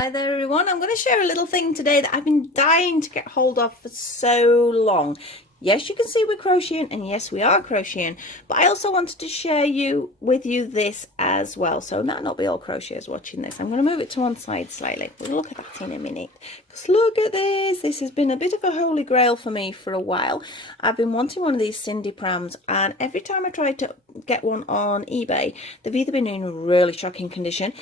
Hi there everyone, I'm going to share a little thing today that I've been dying to get hold of for so long. Yes, you can see we're crocheting, and yes, we are crocheting, but I also wanted to share with you this as well. So it might not be all crocheters watching this. I'm going to move it to one side slightly. We'll look at that in a minute. Because look at this. This has been a bit of a holy grail for me for a while. I've been wanting one of these Sindy Prams, and every time I tried to get one on eBay, they've either been in really shocking condition.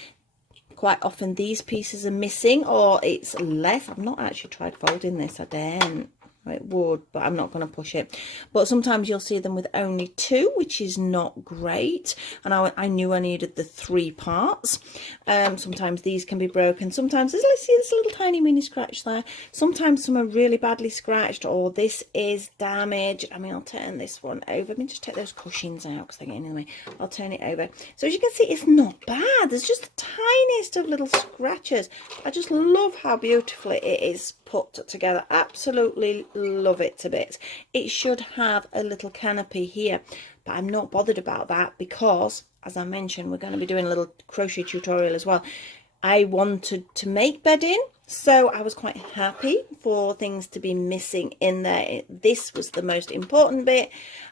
Quite often these pieces are missing, or it's less. I've not actually tried folding this. I daren't. It would, but I'm not going to push it. But sometimes you'll see them with only two, which is not great. And I knew I needed the 3 parts. Sometimes these can be broken. Sometimes, let's see this little tiny mini scratch there. Sometimes some are really badly scratched, or this is damaged. I mean, I'll turn this one over. Let me just take those cushions out because they're getting in the way. I'll turn it over. So as you can see, it's not bad. There's just the tiniest of little scratches. I just love how beautifully it is put together. Absolutely love it to bits. It should have a little canopy here, but I'm not bothered about that because, as I mentioned, we're going to be doing a little crochet tutorial as well. I wanted to make bedding, so I was quite happy for things to be missing in there. This was the most important bit,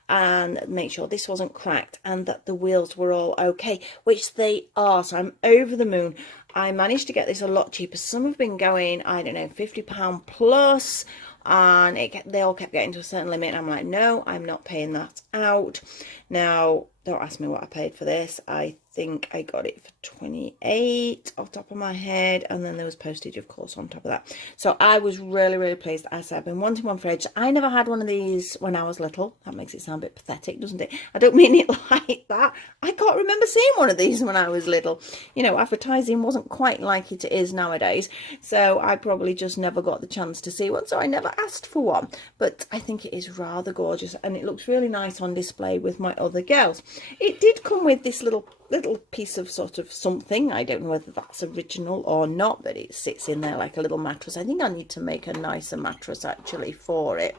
and make sure this wasn't cracked and that the wheels were all okay, which they are. So I'm over the moon. I managed to get this a lot cheaper. Some have been going, I don't know, £50 plus, and they all kept getting to a certain limit. And I'm like, no, I'm not paying that out. Now, don't ask me what I paid for this. I think I got it for 28 off the top of my head, and then there was postage, of course, on top of that. So I was really pleased. As I said, I've been wanting one for ages. I never had one of these when I was little. That makes it sound a bit pathetic, doesn't it? I don't mean it like that. I can't remember seeing one of these when I was little. You know, advertising wasn't quite like it is nowadays, so I probably just never got the chance to see one, so I never asked for one. But I think it is rather gorgeous, and it looks really nice on display with my other girls. It did come with this little piece of sort of something. I don't know whether that's original or not, but it sits in there like a little mattress. I think I need to make a nicer mattress actually for it.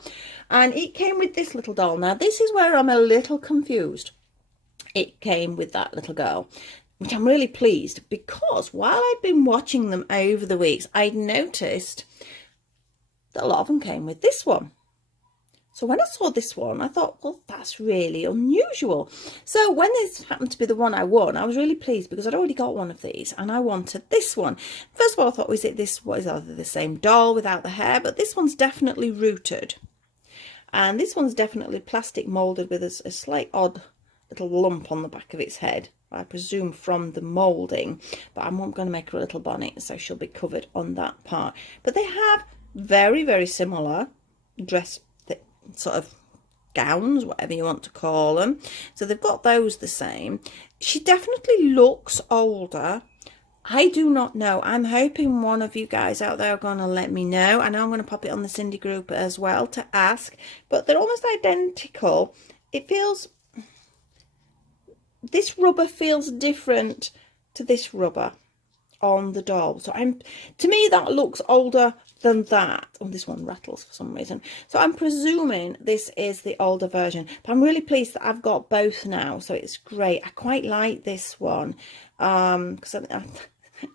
And it came with this little doll. Now this is where I'm a little confused. It came with that little girl, which I'm really pleased, because while I'd been watching them over the weeks, I'd noticed that a lot of them came with this one. So when I saw this one, I thought, well, that's really unusual. So when this happened to be the one I won, I was really pleased because I'd already got one of these and I wanted this one. First of all, I thought, was it this? What is either the same doll without the hair? But this one's definitely rooted. And this one's definitely plastic moulded with a slight odd little lump on the back of its head. I presume from the moulding. But I'm going to make her a little bonnet, so she'll be covered on that part. But they have very similar dress sort of gowns, whatever you want to call them. So they've got those the same. She definitely looks older. I do not know. I'm hoping one of you guys out there are going to let me know. I know I'm going to pop it on the Sindy group as well to ask, but they're almost identical. It feels, this rubber feels different to this rubber on the doll. So to me that looks older than that. Oh, this one rattles for some reason. So I'm presuming this is the older version, but I'm really pleased that I've got both now, so it's great. I quite like this one because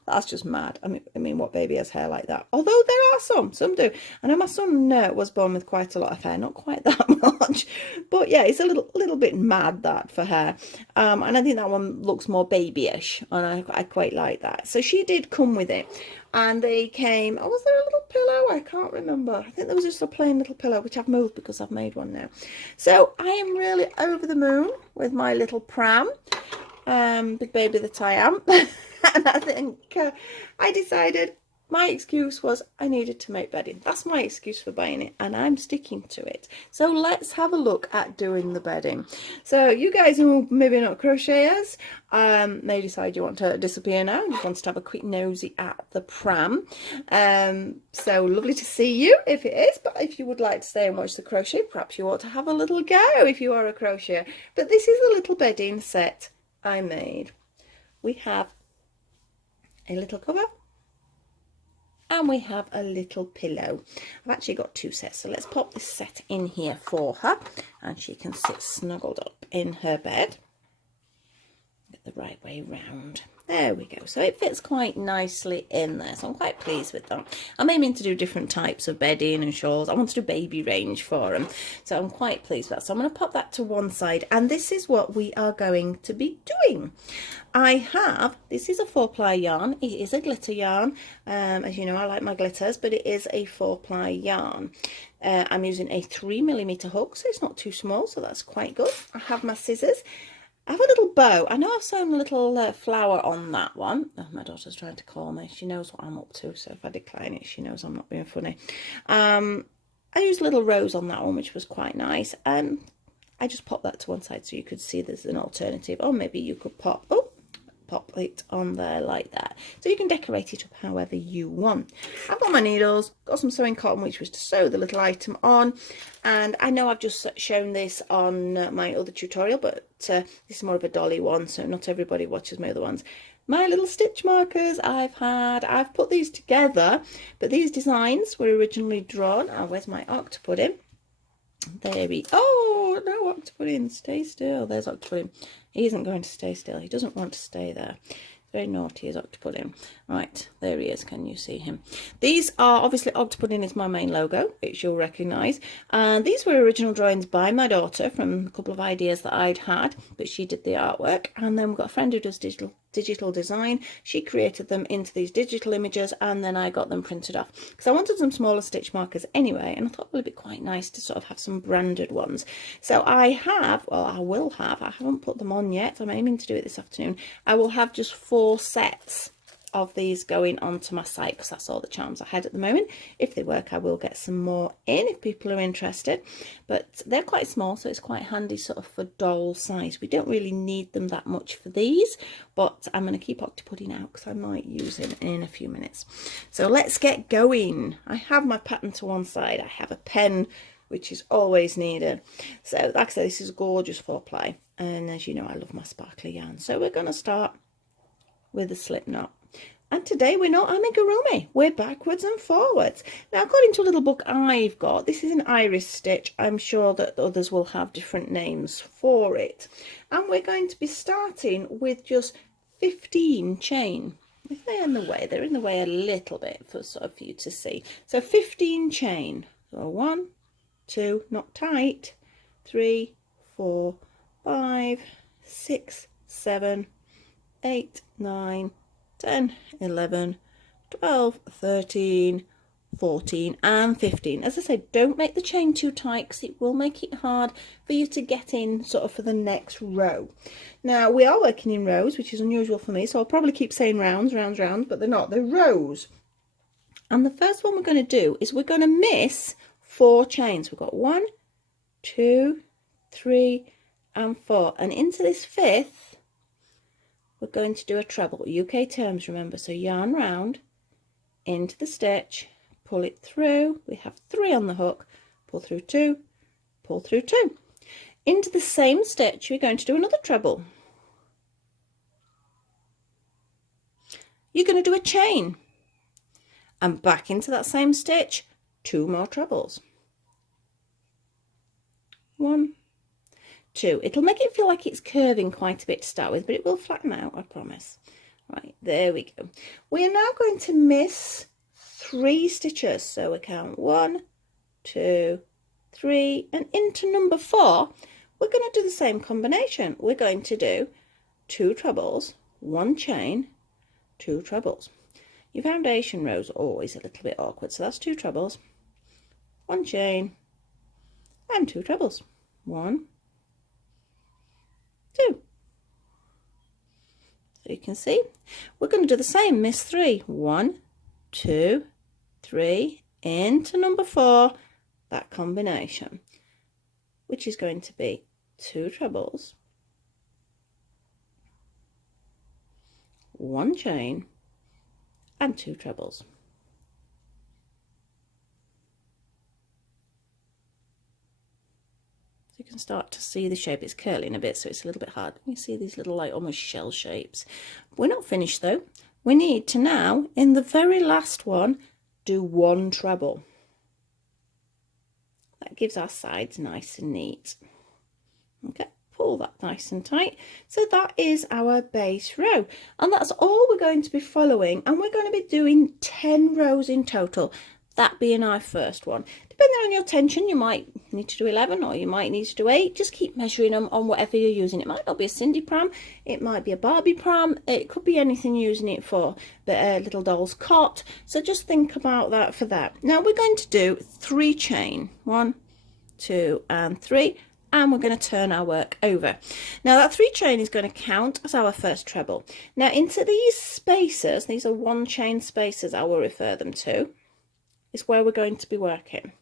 that's just mad. I mean, what baby has hair like that? Although there are some do. I know my son was born with quite a lot of hair, not quite that much, but yeah, it's a little bit mad that for hair. And I think that one looks more babyish, and I quite like that. So she did come with it, and they came. Oh, was there a little pillow? I can't remember. I think there was just a plain little pillow, which I've moved because I've made one now. So I am really over the moon with my little Pram, big baby that I am. And I think I decided my excuse was I needed to make bedding. That's my excuse for buying it, and I'm sticking to it. So let's have a look at doing the bedding. So you guys who maybe not crocheters may decide you want to disappear now. You want to have a quick nosy at the Pram. So lovely to see you if it is, but if you would like to stay and watch the crochet, perhaps you ought to have a little go if you are a crocheter. But this is the little bedding set I made. We have a little cover, and we have a little pillow. I've actually got 2 sets, so let's pop this set in here for her, and she can sit snuggled up in her bed. Get the right way round. There we go. So it fits quite nicely in there. So I'm quite pleased with that. I'm aiming to do different types of bedding and shawls. I want to do baby range for them. So I'm quite pleased with that. So I'm going to pop that to one side. And this is what we are going to be doing. This is a 4-ply yarn. It is a glitter yarn. As you know, I like my glitters, but it is a 4-ply yarn. I'm using a 3mm hook, so it's not too small. So that's quite good. I have my scissors. I have a little bow. I know I've sewn a little flower on that one. Oh, my daughter's trying to call me. She knows what I'm up to, so if I decline it, she knows I'm not being funny. I used a little rose on that one, which was quite nice. I just popped that to one side so you could see there's an alternative. Or maybe you could pop it on there like that, so you can decorate it up however you want. I've got my needles, got some sewing cotton, which was to sew the little item on, and I know I've just shown this on my other tutorial, but this is more of a dolly one, so not everybody watches my other ones. My little stitch markers I've put these together, but these designs were originally drawn. Where's my Octopudding? There we no, Octopudding, stay still. There's Octopudding. He isn't going to stay still. He doesn't want to stay there. Very naughty is Octopudding. Right, there he is. Can you see him? These are obviously, Octopudding is my main logo, which you'll recognise. And these were original drawings by my daughter from a couple of ideas that I'd had, but she did the artwork. And then we've got a friend who does digital design. She created them into these digital images, and then I got them printed off because I wanted some smaller stitch markers anyway, and I thought it would be quite nice to sort of have some branded ones. So I will have, I haven't put them on yet, I'm aiming to do it this afternoon. I will have just 4 sets of these going onto my site because that's all the charms I had at the moment. If they work, I will get some more in if people are interested, but they're quite small, so it's quite handy sort of for doll size. We don't really need them that much for these, but I'm going to keep Octopudding out because I might use him in a few minutes. So let's get going. I have my pattern to one side. I have a pen, which is always needed. So like I said, this is a gorgeous 4-ply, and as you know, I love my sparkly yarn. So we're going to start with a slip knot. And today we're not amigurumi, we're backwards and forwards. Now, according to a little book I've got, this is an iris stitch. I'm sure that others will have different names for it. And we're going to be starting with just 15 chain. If they're in the way, they're in the way a little bit for you to see. So 15 chain. So 1, 2, not tight, 3, 4, 5, 6, 7, 8, 9, 10, 11, 12, 13, 14 and 15. As I said, don't make the chain too tight because it will make it hard for you to get in sort of for the next row. Now, we are working in rows, which is unusual for me, so I'll probably keep saying rounds, rounds, rounds, but they're not. They're rows. And the first one we're going to do is we're going to miss 4 chains. We've got 1, 2, 3 and 4. And into this 5th, we're going to do a treble. UK terms, remember. So yarn round, into the stitch, pull it through. We have 3 on the hook, pull through 2, pull through 2. Into the same stitch, we're going to do another treble. You're going to do a chain. And back into that same stitch, 2 more trebles. 1, 2. It'll make it feel like it's curving quite a bit to start with, but it will flatten out, I promise. Right, there we go. We are now going to miss 3 stitches. So we count 1, 2, 3, and into number 4, we're going to do the same combination. We're going to do 2 trebles, 1 chain, 2 trebles. Your foundation rows are always a little bit awkward, so that's 2 trebles, 1 chain, and 2 trebles. 1, 2. So you can see we're going to do the same. Miss 3, 1, 2, 3, into number 4, that combination, which is going to be 2 trebles, 1 chain, and 2 trebles. You can start to see the shape. It's curling a bit, so it's a little bit hard. You see these little like almost shell shapes. We're not finished though. We need to now, in the very last one, do 1 treble. That gives our sides nice and neat. Okay, pull that nice and tight. So that is our base row, and that's all we're going to be following, and we're going to be doing 10 rows in total, that being our first one. Depending on your tension, you might need to do 11 or you might need to do 8. Just keep measuring them on whatever you're using. It might not be a Sindy pram, it might be a Barbie pram, it could be anything you're using it for, but a little doll's cot. So just think about that for that. Now we're going to do 3 chain, 1, 2 and 3, and we're going to turn our work over. Now that 3 chain is going to count as our first treble. Now into these spaces, these are 1 chain spaces I will refer them to, is where we're going to be working.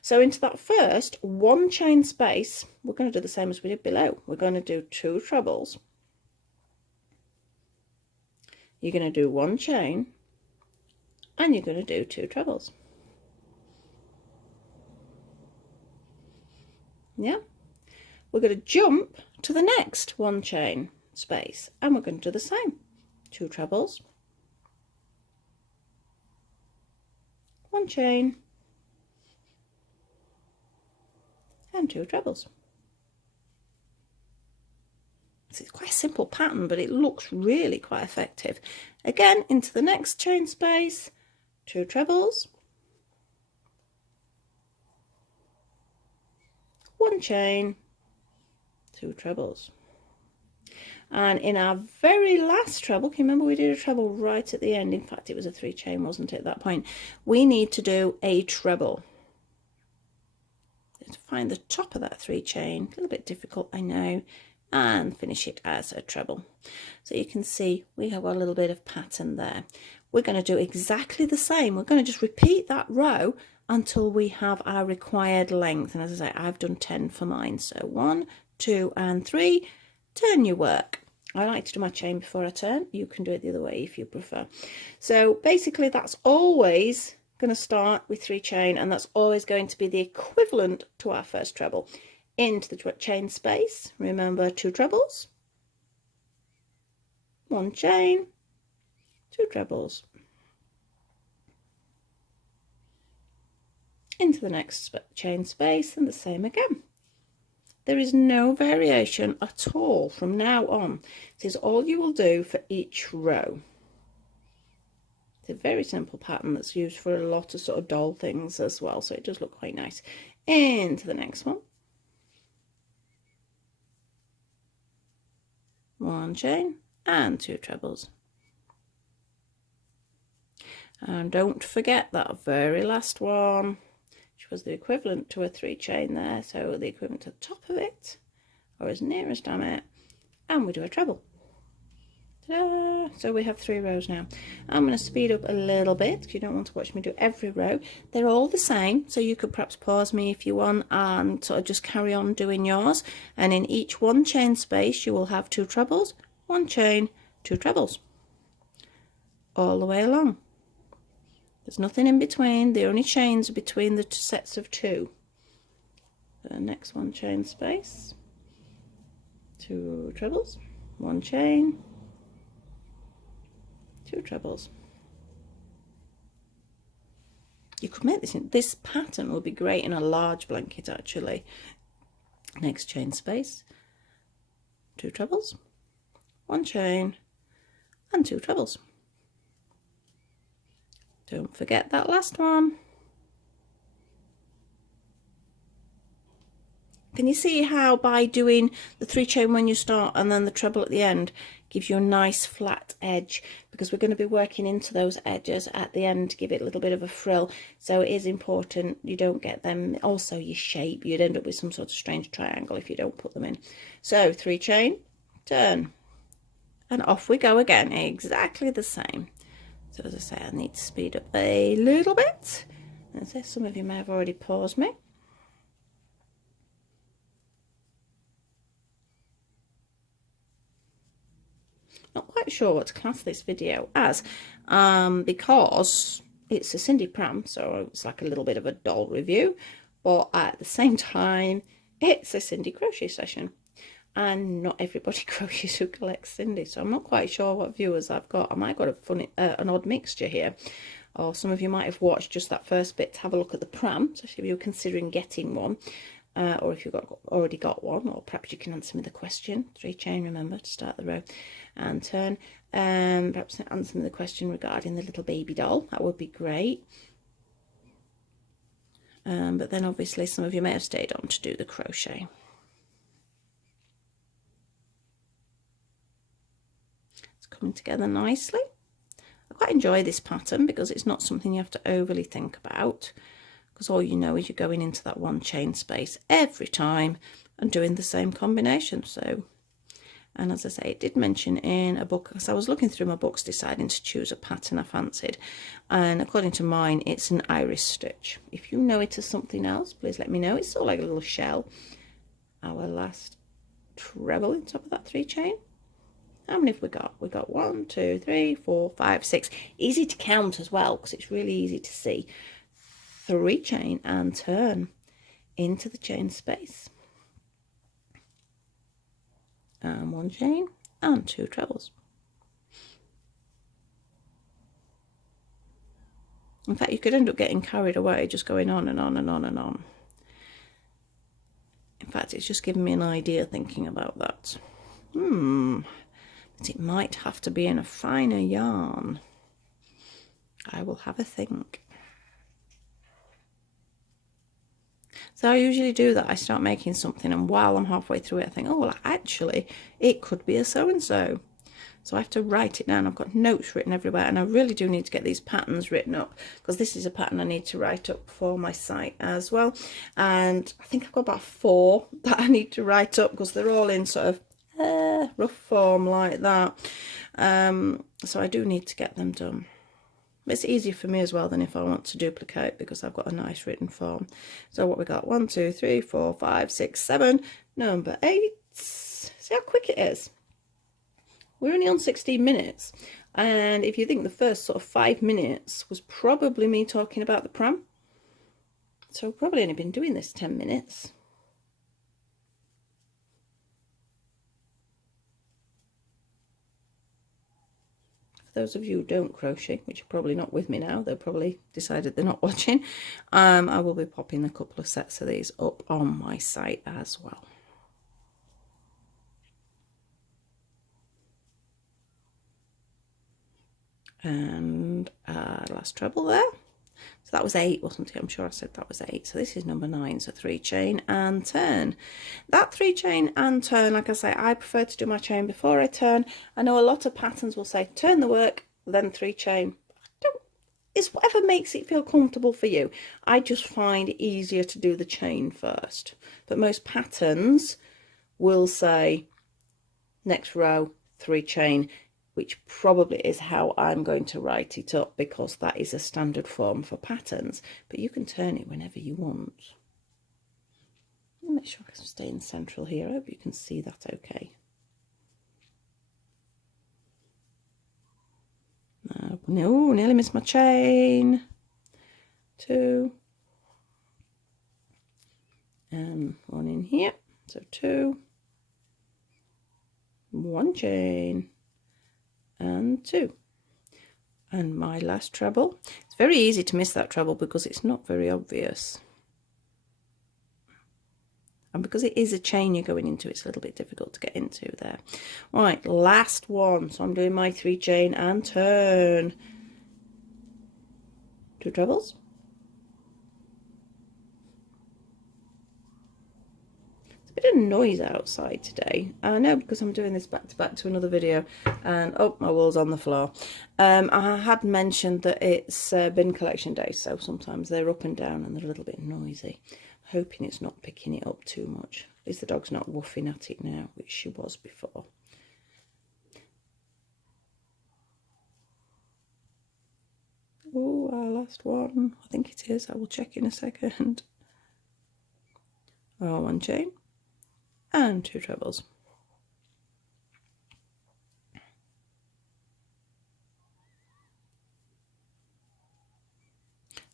So into that first 1 chain space, we're going to do the same as we did below. We're going to do 2 trebles. You're going to do 1 chain, and you're going to do 2 trebles. Yeah, we're going to jump to the next 1 chain space, and we're going to do the same. 2 trebles, 1 chain, and 2 trebles. So it's quite a simple pattern, but it looks really quite effective. Again, into the next chain space, 2 trebles, 1 chain, 2 trebles. And in our very last treble, can you remember we did a treble right at the end? In fact, it was a 3 chain, wasn't it, at that point? We need to do a treble. To find the top of that 3 chain, a little bit difficult, I know, and finish it as a treble. So you can see we have a little bit of pattern there. We're going to do exactly the same. We're going to just repeat that row until we have our required length. And as I say, I've done 10 for mine. So 1, 2 and 3, turn your work. I like to do my chain before I turn. You can do it the other way if you prefer. So basically that's always going to start with 3 chain, and that's always going to be the equivalent to our first treble. Into the chain space, remember 2 trebles, 1 chain, 2 trebles. Into the next chain space, and the same again. There is no variation at all from now on. This is all you will do for each row. It's a very simple pattern that's used for a lot of sort of doll things as well, so it does look quite nice. Into the next one. 1 chain and 2 trebles. And don't forget that very last one, which was the equivalent to a 3 chain there, so the equivalent to the top of it, or as near as damn it, and we do a treble. Ta-da! So we have 3 rows now. I'm going to speed up a little bit because you don't want to watch me do every row. They're all the same, so you could perhaps pause me if you want and sort of just carry on doing yours. And in each 1 chain space you will have 2 trebles, 1 chain, 2 trebles, all the way along. There's nothing in between. The only chains are between the sets of 2. The next 1 chain space, 2 trebles, 1 chain, 2 trebles. You could make this pattern would be great in a large blanket actually. Next chain space, 2 trebles, 1 chain and 2 trebles. Don't forget that last one. Can you see how by doing the 3 chain when you start and then the treble at the end gives you a nice flat edge, because we're going to be working into those edges at the end to give it a little bit of a frill. So it is important you don't get them. Also your shape, you'd end up with some sort of strange triangle if you don't put them in. So 3 chain, turn, and off we go again, exactly the same. So as I say, I need to speed up a little bit. As if some of you may have already paused me. Not quite sure what to class this video as, because it's a Sindy pram, so it's like a little bit of a doll review, but at the same time it's a Sindy crochet session, and not everybody crochets who collects Sindy, so I'm not quite sure what viewers I've got. I might have got an odd mixture here, or some of you might have watched just that first bit to have a look at the pram, especially if you're considering getting one. or if you've already got one, or perhaps you can answer me the question. 3 chain, remember, to start the row, and turn. Perhaps answer me the question regarding the little baby doll. That would be great. But then obviously some of you may have stayed on to do the crochet. It's coming together nicely. I quite enjoy this pattern because it's not something you have to overly think about, because all you know is you're going into that 1 chain space every time and doing the same combination. So, and as I say, it did mention in a book, as I was looking through my books deciding to choose a pattern I fancied, and according to mine it's an iris stitch. If you know it as something else, please let me know. It's sort of like a little shell. Our last treble in top of that 3 chain. How many have we got? We've got 1, 2, 3, 4, 5, 6. Easy to count as well because it's really easy to see. 3 chain and turn into the chain space. And 1 chain and 2 trebles. In fact, you could end up getting carried away just going on and on and on and on. In fact, it's just given me an idea thinking about that. But it might have to be in a finer yarn. I will have a think. So I usually do that. I start making something, and while I'm halfway through it, I think, oh, well, actually, it could be a so-and-so. So I have to write it down. I've got notes written everywhere, and I really do need to get these patterns written up, because this is a pattern I need to write up for my site as well. And I think I've got about 4 that I need to write up, because they're all in sort of rough form like that. So I do need to get them done. It's easier for me as well than if I want to duplicate, because I've got a nice written form. So what we got? 1, 2, 3, 4, 5, 6, 7, number 8. See how quick it is. We're only on 16 minutes. And if you think the first sort of 5 minutes was probably me talking about the pram. So I've probably only been doing this 10 minutes. Those of you who don't crochet, which are probably not with me now, they've probably decided they're not watching, I will be popping a couple of sets of these up on my site as well. And last treble there. So that was 8, wasn't it? I'm sure I said that was 8. So this is number 9. So 3 chain and turn. That 3 chain and turn, like I say, I prefer to do my chain before I turn. I know a lot of patterns will say turn the work, then 3 chain. It's whatever makes it feel comfortable for you. I just find it easier to do the chain first. But most patterns will say next row, 3 chain, which probably is how I'm going to write it up, because that is a standard form for patterns, but you can turn it whenever you want. I'll make sure I can stay in central here. I hope you can see that okay. No, nearly missed my chain. 2. And 1 in here, so 2. 1 chain. And 2, and my last treble. It's very easy to miss that treble because it's not very obvious, and because it is a chain you're going into, it's a little bit difficult to get into there. Right, last one. So I'm doing my 3 chain and turn. 2 trebles. Bit of noise outside today. I know, because I'm doing this back to back to another video, and oh, my wool's on the floor. I had mentioned that it's bin collection day, so sometimes they're up and down and they're a little bit noisy. Hoping it's not picking it up too much. At least the dog's not woofing at it now, which she was before. Oh, our last one. I think it is. I will check in a second. Oh, 1 chain. And 2 trebles.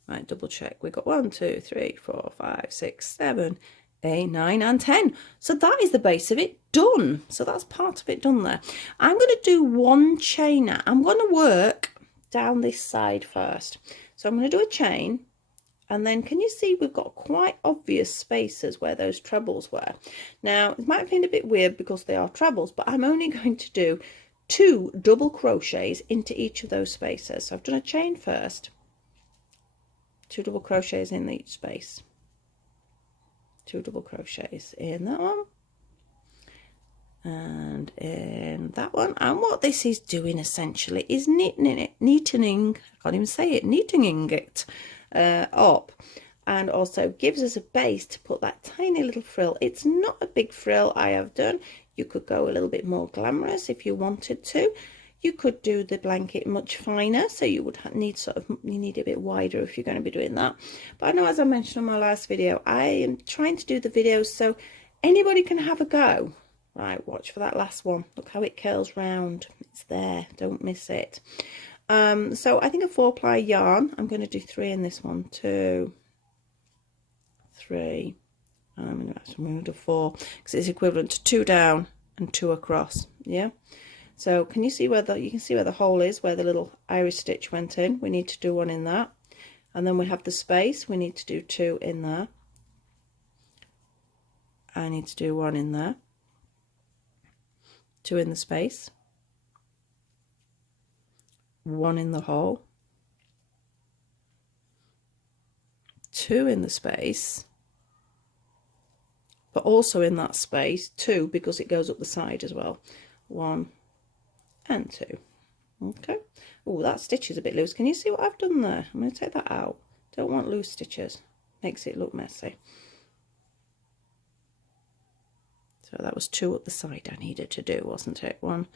Right, double check. We've got 1, 2, 3, 4, 5, 6, 7, 8, 9, and 10. So that is the base of it done. So that's part of it done there. I'm going to do 1 chain now. I'm going to work down this side first. So I'm going to do a chain, and then can you see we've got quite obvious spaces where those trebles were. Now it might seem a bit weird because they are trebles, but I'm only going to do 2 double crochets into each of those spaces. So I've done a chain first, 2 double crochets in each space, 2 double crochets in that one and in that one. And what this is doing essentially is neatening, I can't even say it, neatening it up, and also gives us a base to put that tiny little frill. It's not a big frill I have done. You could go a little bit more glamorous if you wanted to. You could do the blanket much finer, so you would need you need it a bit wider if you're going to be doing that. But I know, as I mentioned on my last video, I am trying to do the videos so anybody can have a go. Right, watch for that last one. Look how it curls round. It's there, don't miss it. So I think a 4-ply yarn, I'm going to do 3 in this one, 2, 3, I'm going to do 4 because it's equivalent to 2 down and 2 across. Yeah, so can you see where you can see where the hole is, where the little iris stitch went in? We need to do 1 in that, and then we have the space, we need to do 2 in there. I need to do 1 in there, 2 in the space, 1 in the hole, 2 in the space, but also in that space 2 because it goes up the side as well, 1 and 2. Okay. Oh, that stitch is a bit loose. Can you see what I've done there? I'm going to take that out. Don't want loose stitches, makes it look messy. So that was 2 up the side I needed to do, wasn't it? 1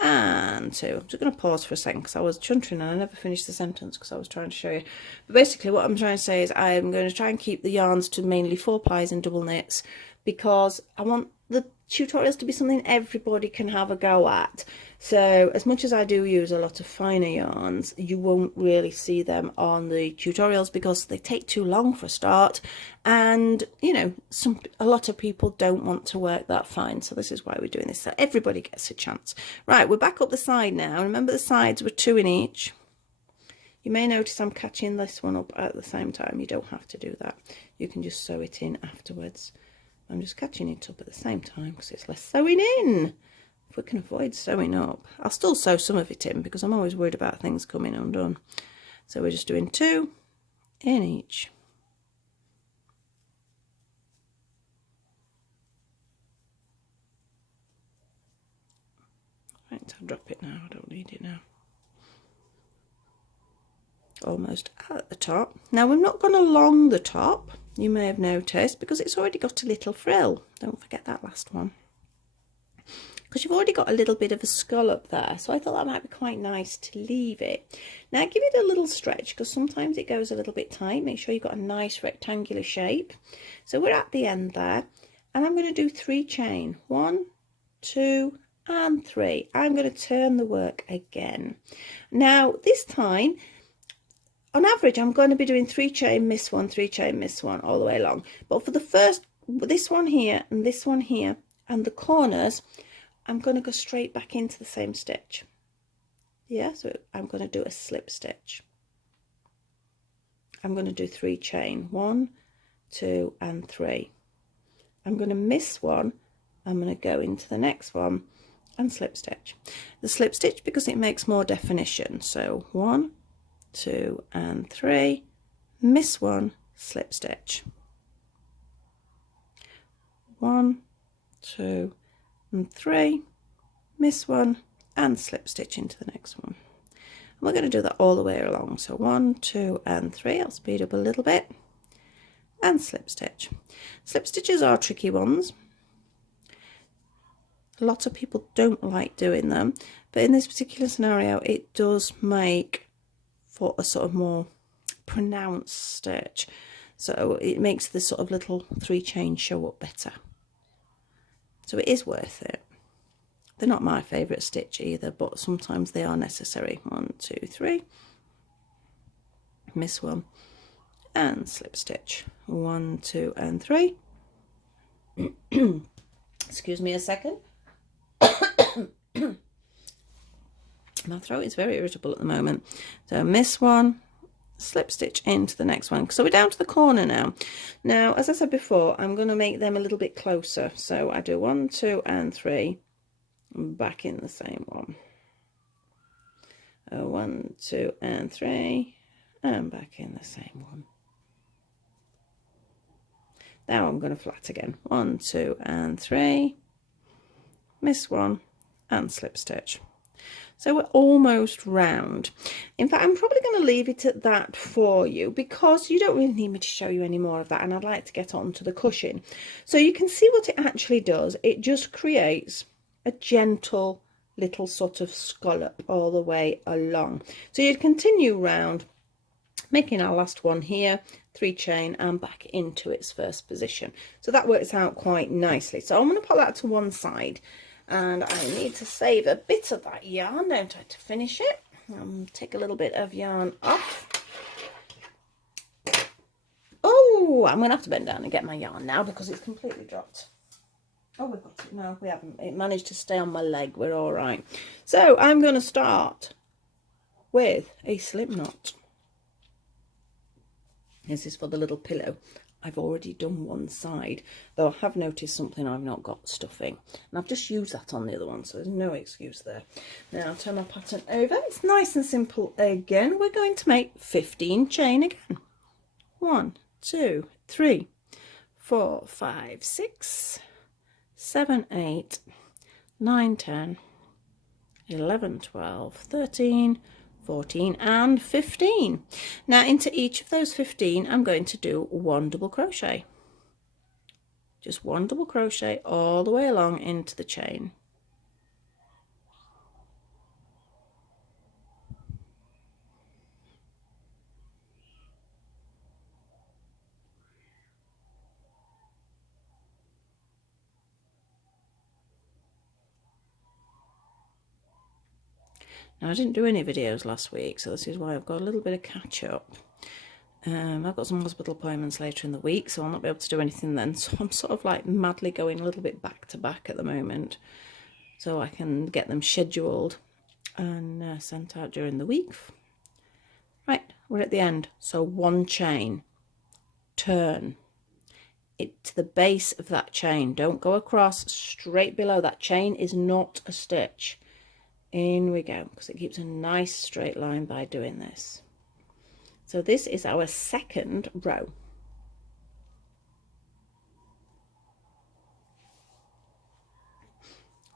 and 2. I'm just going to pause for a second because I was chuntering and I never finished the sentence because I was trying to show you. But basically what I'm trying to say is I'm going to try and keep the yarns to mainly 4 plies and double knits because I want the tutorials to be something everybody can have a go at. So as much as I do use a lot of finer yarns, you won't really see them on the tutorials because they take too long for a start, and you know, a lot of people don't want to work that fine. So this is why we're doing this, so everybody gets a chance. Right, we're back up the side now. Remember the sides were 2 in each. You may notice I'm catching this one up at the same time. You don't have to do that, you can just sew it in afterwards. I'm just catching it up at the same time because it's less sewing in. If we can avoid sewing up, I'll still sew some of it in because I'm always worried about things coming undone. So we're just doing 2 in each. Right, I'll drop it now, I don't need it now. Almost at the top. Now we've not gone along the top, you may have noticed, because it's already got a little frill. Don't forget that last one, because you've already got a little bit of a skull up there, so I thought that might be quite nice to leave it. Now give it a little stretch because sometimes it goes a little bit tight. Make sure you've got a nice rectangular shape. So we're at the end there, and I'm going to do 3 chain, 1, 2 and 3. I'm going to turn the work again. Now this time, on average, I'm going to be doing 3 chain, miss 1, 3 chain, miss 1 all the way along. But for the first, this one here and this one here and the corners, I'm going to go straight back into the same stitch. Yeah, so I'm going to do a slip stitch. I'm going to do 3 chain, 1, 2 and 3. I'm going to miss 1. I'm going to go into the next one and slip stitch. The slip stitch because it makes more definition. So 1, 2 and 3, miss 1, slip stitch. 1, 2 and 3, miss 1 and slip stitch into the next one. And we're going to do that all the way along. So 1, 2 and 3. I'll speed up a little bit and slip stitch. Slip stitches are tricky ones. A lot of people don't like doing them, but in this particular scenario it does make for a sort of more pronounced stitch, so it makes the sort of little 3 chains show up better, so it is worth it. They're not my favourite stitch either, but sometimes they are necessary. 1, 2, 3, miss 1 and slip stitch. 1, 2 and 3. Excuse me a second. My throat is very irritable at the moment. So miss 1 slip stitch into the next one. So we're down to the corner now. Now, as I said before, I'm going to make them a little bit closer. So I do 1, 2 and 3 back in the same one. 1, 2 and 3 and back in the same one. Now I'm going to flat again. 1, 2 and 3, miss one and slip stitch. So we're almost round. In fact, I'm probably going to leave it at that for you because you don't really need me to show you any more of that, and I'd like to get on to the cushion. So you can see what it actually does. It just creates a gentle little sort of scallop all the way along. So you'd continue round, making our last one here, 3 chain and back into its first position. So that works out quite nicely. So I'm going to put that to one side, and I need to save a bit of that yarn, don't I, to finish it. Take a little bit of yarn off. Oh, I'm going to have to bend down and get my yarn now because it's completely dropped. Oh, we've got it. No, we haven't. It managed to stay on my leg. We're all right. So I'm going to start with a slip knot. This is for the little pillow. I've already done one side, though I have noticed something. I've not got stuffing, and I've just used that on the other one, so there's no excuse there. Now I'll turn my pattern over. It's nice and simple again. We're going to make 15 chain again. 1, 2, 3, 4, 5, 6, 7, 8, 9, 10, 11, 12, 13, 14 and 15. Now into each of those 15 I'm going to do 1 double crochet. Just 1 double crochet all the way along into the chain. Now I didn't do any videos last week, so this is why I've got a little bit of catch up. I've got some hospital appointments later in the week, so I'll not be able to do anything then. So I'm sort of like madly going a little bit back to back at the moment, so I can get them scheduled and sent out during the week. Right, we're at the end. So 1 chain, turn it to the base of that chain. Don't go across, straight below. That chain is not a stitch. In we go, because it keeps a nice straight line by doing this. So this is our second row.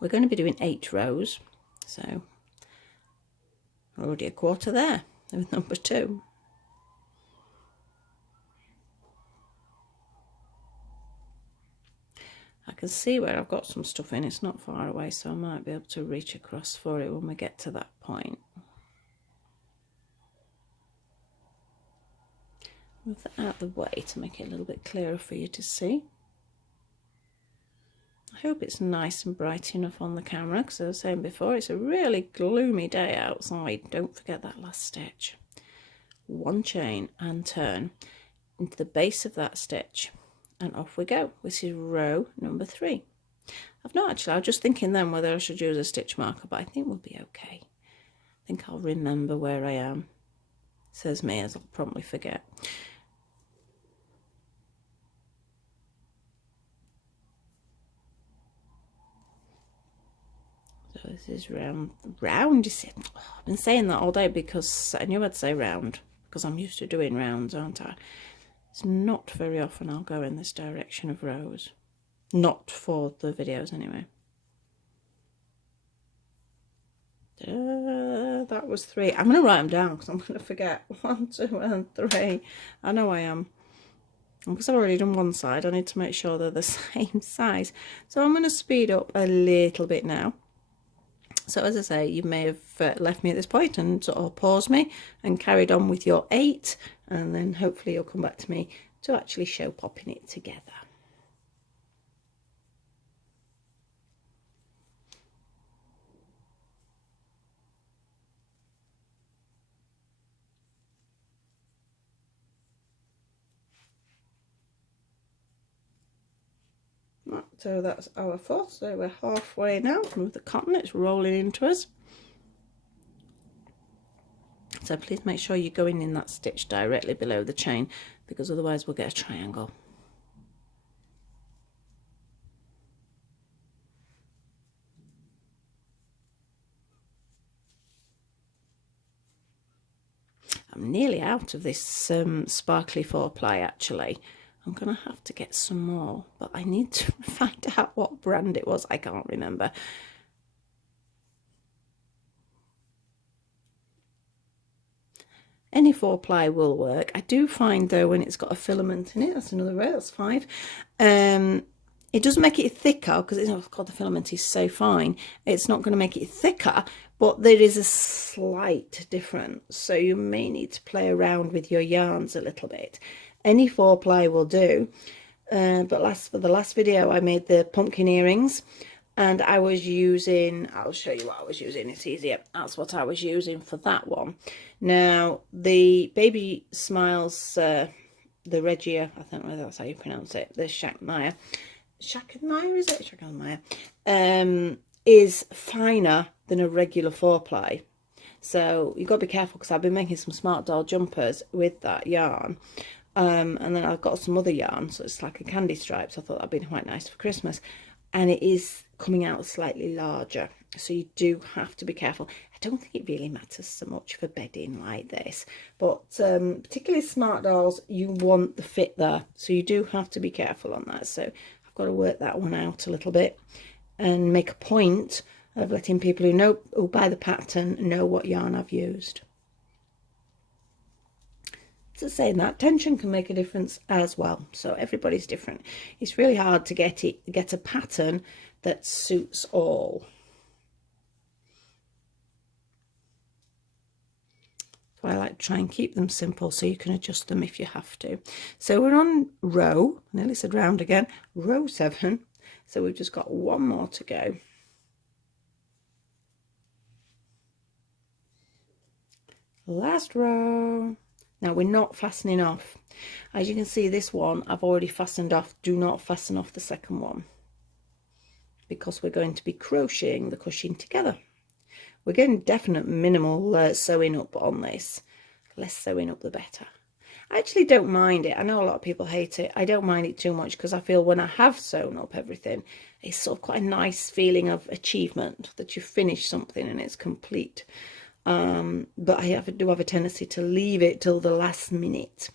We're going to be doing 8 rows, so already a quarter there with number 2. I can see where I've got some stuff in. It's not far away, so I might be able to reach across for it when we get to that point. Move that out of the way to make it a little bit clearer for you to see. I hope it's nice and bright enough on the camera, because as I was saying before, it's a really gloomy day outside. Don't forget that last stitch. 1 chain and turn into the base of that stitch. And off we go. This is row number 3. I've not actually, I was just thinking then whether I should use a stitch marker, but I think we'll be okay. I think I'll remember where I am. Says me, as I'll probably forget. So this is round, you see. Oh, I've been saying that all day because I knew I'd say round, because I'm used to doing rounds, aren't I? It's not very often I'll go in this direction of rows. Not for the videos anyway. That was 3. I'm going to write them down because I'm going to forget. 1, 2 and 3. I know I am. And because I've already done one side, I need to make sure they're the same size. So I'm going to speed up a little bit now. So as I say, you may have left me at this point and sort of paused me and carried on with your 8, and then hopefully you'll come back to me to actually show popping it together. Right, so that's our 4th, so we're halfway now with the cotton. It's rolling into us. So center, please make sure you're going in that stitch directly below the chain, because otherwise we'll get a triangle. I'm nearly out of this sparkly 4-ply actually. I'm going to have to get some more, but I need to find out what brand it was. I can't remember. Any 4-ply will work. I do find though when it's got a filament in it, that's another row, that's 5. It doesn't make it thicker because it's not, God, the filament is so fine. It's not going to make it thicker, but there is a slight difference. So you may need to play around with your yarns a little bit. Any 4-ply will do. But for the last video, I made the pumpkin earrings. And I was using, I'll show you what I was using, it's easier. That's what I was using for that one. Now, the Baby Smiles, the Regia, I don't know if that's how you pronounce it, the Shakmaya, is it? Shakmaya, is finer than a regular 4-ply. So you've got to be careful, because I've been making some Smart Doll jumpers with that yarn. And then I've got some other yarn, so it's like a candy stripe, so I thought that'd be quite nice for Christmas. And it is coming out slightly larger, so you do have to be careful. I don't think it really matters so much for bedding like this, but particularly Smart Dolls, you want the fit there, so you do have to be careful on that. So I've got to work that one out a little bit and make a point of letting people who buy the pattern know what yarn I've used. So saying that, tension can make a difference as well, so everybody's different. It's really hard to get a pattern that suits all. So I like to try and keep them simple so you can adjust them if you have to. So we're on row, I nearly said round again, row 7. So we've just got one more to go. Last row. Now we're not fastening off. As you can see, this one I've already fastened off. Do not fasten off the second one, because we're going to be crocheting the cushion together. We're getting definite minimal sewing up on this. Less sewing up the better. I actually don't mind it. I know a lot of people hate it. I don't mind it too much, because I feel when I have sewn up everything, it's sort of quite a nice feeling of achievement, that you finish something and it's complete. But I do have a tendency to leave it till the last minute.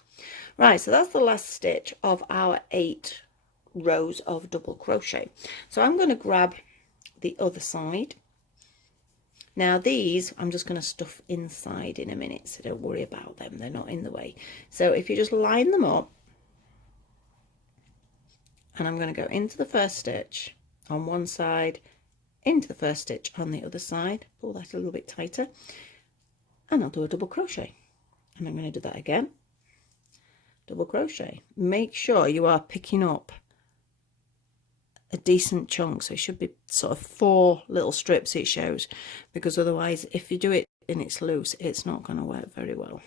Right, so that's the last stitch of our 8 rows of double crochet. So I'm going to grab the other side. Now these I'm just going to stuff inside in a minute, so don't worry about them, they're not in the way. So if you just line them up, and I'm going to go into the first stitch on one side, into the first stitch on the other side, pull that a little bit tighter, and I'll do a double crochet. And I'm going to do that again, double crochet. Make sure you are picking up a decent chunk, so it should be sort of 4 little strips it shows, because otherwise if you do it and it's loose, it's not going to work very well.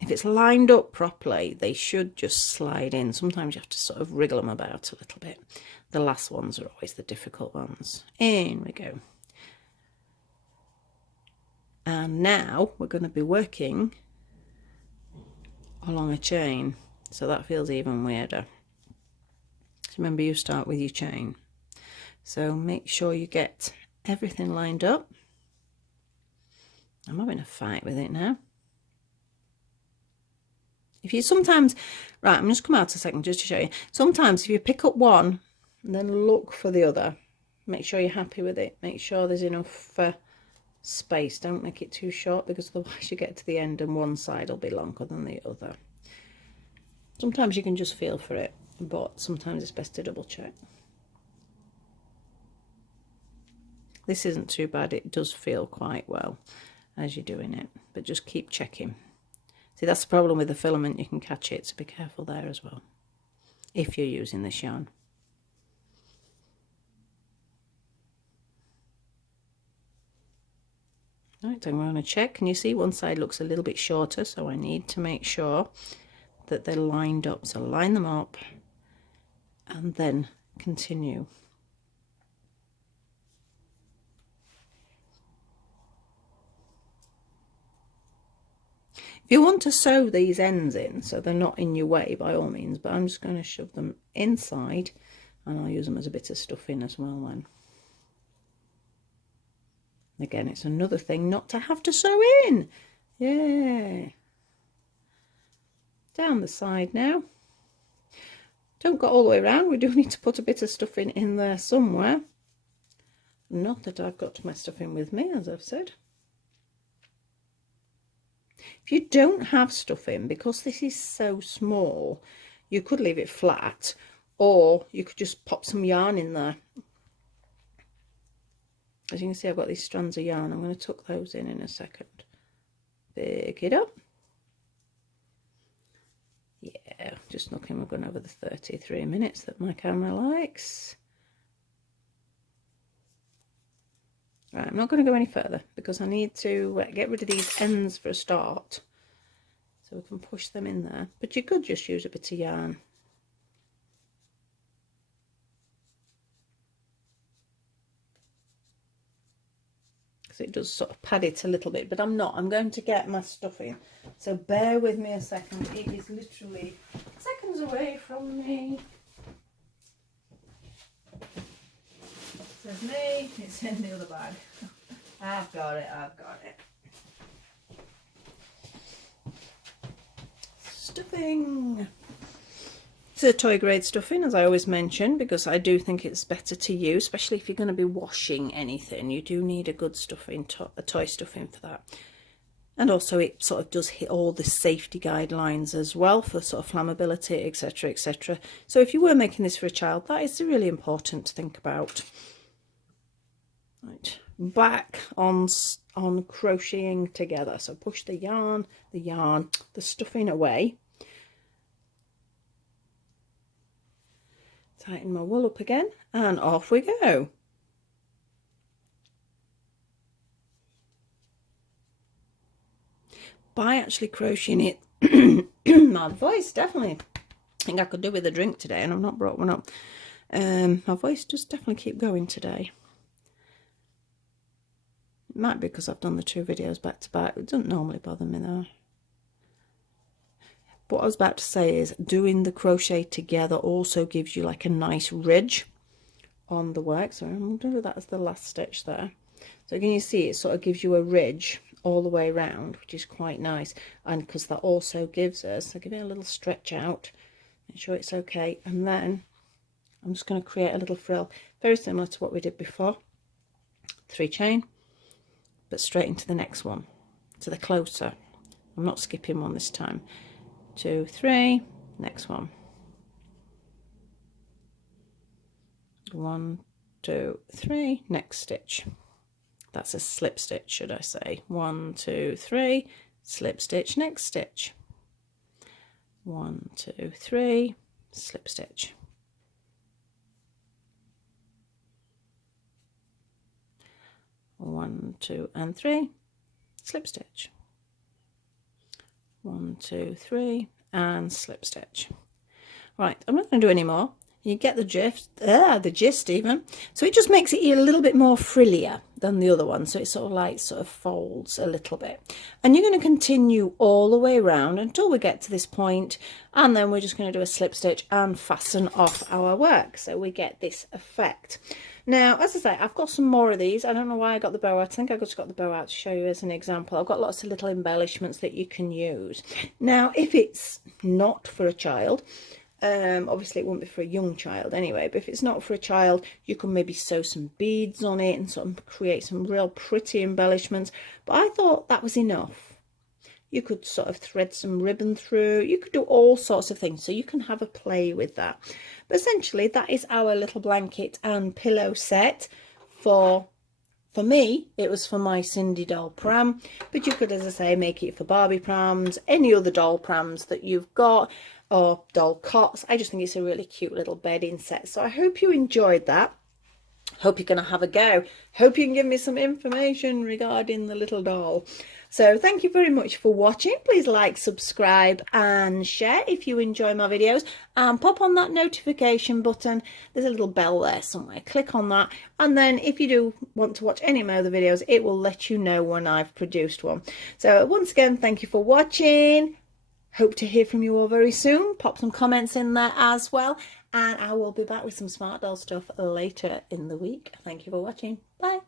If it's lined up properly, they should just slide in. Sometimes you have to sort of wriggle them about a little bit. The last ones are always the difficult ones. In we go. And now we're going to be working along a chain, so that feels even weirder. So remember, you start with your chain. So make sure you get everything lined up. I'm having a fight with it now. If you sometimes, right, I'm just come out a second just to show you. Sometimes if you pick up one and then look for the other, make sure you're happy with it. Make sure there's enough space. Don't make it too short, because otherwise you get to the end and one side will be longer than the other. Sometimes you can just feel for it, but sometimes it's best to double check. This isn't too bad. It does feel quite well as you're doing it, but just keep checking. See, that's the problem with the filament, you can catch it, so be careful there as well if you're using this yarn. Right, I'm going to check. Can you see one side looks a little bit shorter, so I need to make sure that they're lined up. So line them up and then continue. You want to sew these ends in so they're not in your way by all means, but I'm just going to shove them inside and I'll use them as a bit of stuffing as well then. Again, it's another thing not to have to sew in. Yeah. Down the side now. Don't go all the way around. We do need to put a bit of stuffing in there somewhere. Not that I've got my stuffing with me, as I've said. If you don't have stuffing, because this is so small, you could leave it flat, or you could just pop some yarn in there. As you can see, I've got these strands of yarn. I'm going to tuck those in a second. Pick it up. Yeah, just looking, we're going over the 33 minutes that my camera likes. Right, I'm not going to go any further because I need to get rid of these ends for a start. So we can push them in there. But you could just use a bit of yarn. It does sort of pad it a little bit, but I'm going to get my stuffing, so bear with me a second. It is literally seconds away from me. It says me, it's in the other bag. I've got it. Stuffing. It's a toy grade stuffing, as I always mention, because I do think it's better to use, especially if you're going to be washing anything. You do need a good stuffing, a toy stuffing for that. And also it sort of does hit all the safety guidelines as well for sort of flammability, etc, etc. So if you were making this for a child, that is really important to think about. Right, back on crocheting together. So push the stuffing away. Tighten my wool up again and off we go. By actually crocheting it, my voice definitely, I think I could do with a drink today, and I've not brought one up. My voice does definitely keep going today. It might be because I've done the 2 videos back to back. It doesn't normally bother me though. What I was about to say is doing the crochet together also gives you like a nice ridge on the work. So I'm going to do that as the last stitch there. So can you see it sort of gives you a ridge all the way around, which is quite nice. And because that also gives us, I'll give it a little stretch out, make sure it's okay. And then I'm just going to create a little frill, very similar to what we did before. 3 chain, but straight into the next one, to the closer. I'm not skipping one this time. 2, 3, next one. 1, 2, 3, next stitch. That's a slip stitch, should I say. 1, 2, 3, slip stitch, next stitch. 1, 2, 3, slip stitch. 1, 2, and 3, slip stitch. 1, 2, 3, and slip stitch. Right, I'm not going to do any more. You get the gist even. So it just makes it a little bit more frillier than the other one. So it sort of folds a little bit. And you're going to continue all the way around until we get to this point, and then we're just going to do a slip stitch and fasten off our work. So we get this effect. Now, as I say, I've got some more of these. I don't know why I got the bow out. I think I just got the bow out to show you as an example. I've got lots of little embellishments that you can use. Now, if it's not for a child, obviously it wouldn't be for a young child anyway, but if it's not for a child, you can maybe sew some beads on it and sort of create some real pretty embellishments. But I thought that was enough. You could sort of thread some ribbon through, you could do all sorts of things, so you can have a play with that. But essentially that is our little blanket and pillow set. For me, it was for my Sindy doll Pram, but you could, as I say, make it for Barbie Prams, any other doll Prams that you've got, or doll cots. I just think it's a really cute little bedding set. So I hope you enjoyed that. Hope you're going to have a go. Hope you can give me some information regarding the little doll. So thank you very much for watching. Please like, subscribe and share if you enjoy my videos, and pop on that notification button. There's a little bell there somewhere. Click on that, and then if you do want to watch any of my other videos, it will let you know when I've produced one. So once again, thank you for watching. Hope to hear from you all very soon. Pop some comments in there as well, and I will be back with some smart doll stuff later in the week. Thank you for watching. Bye.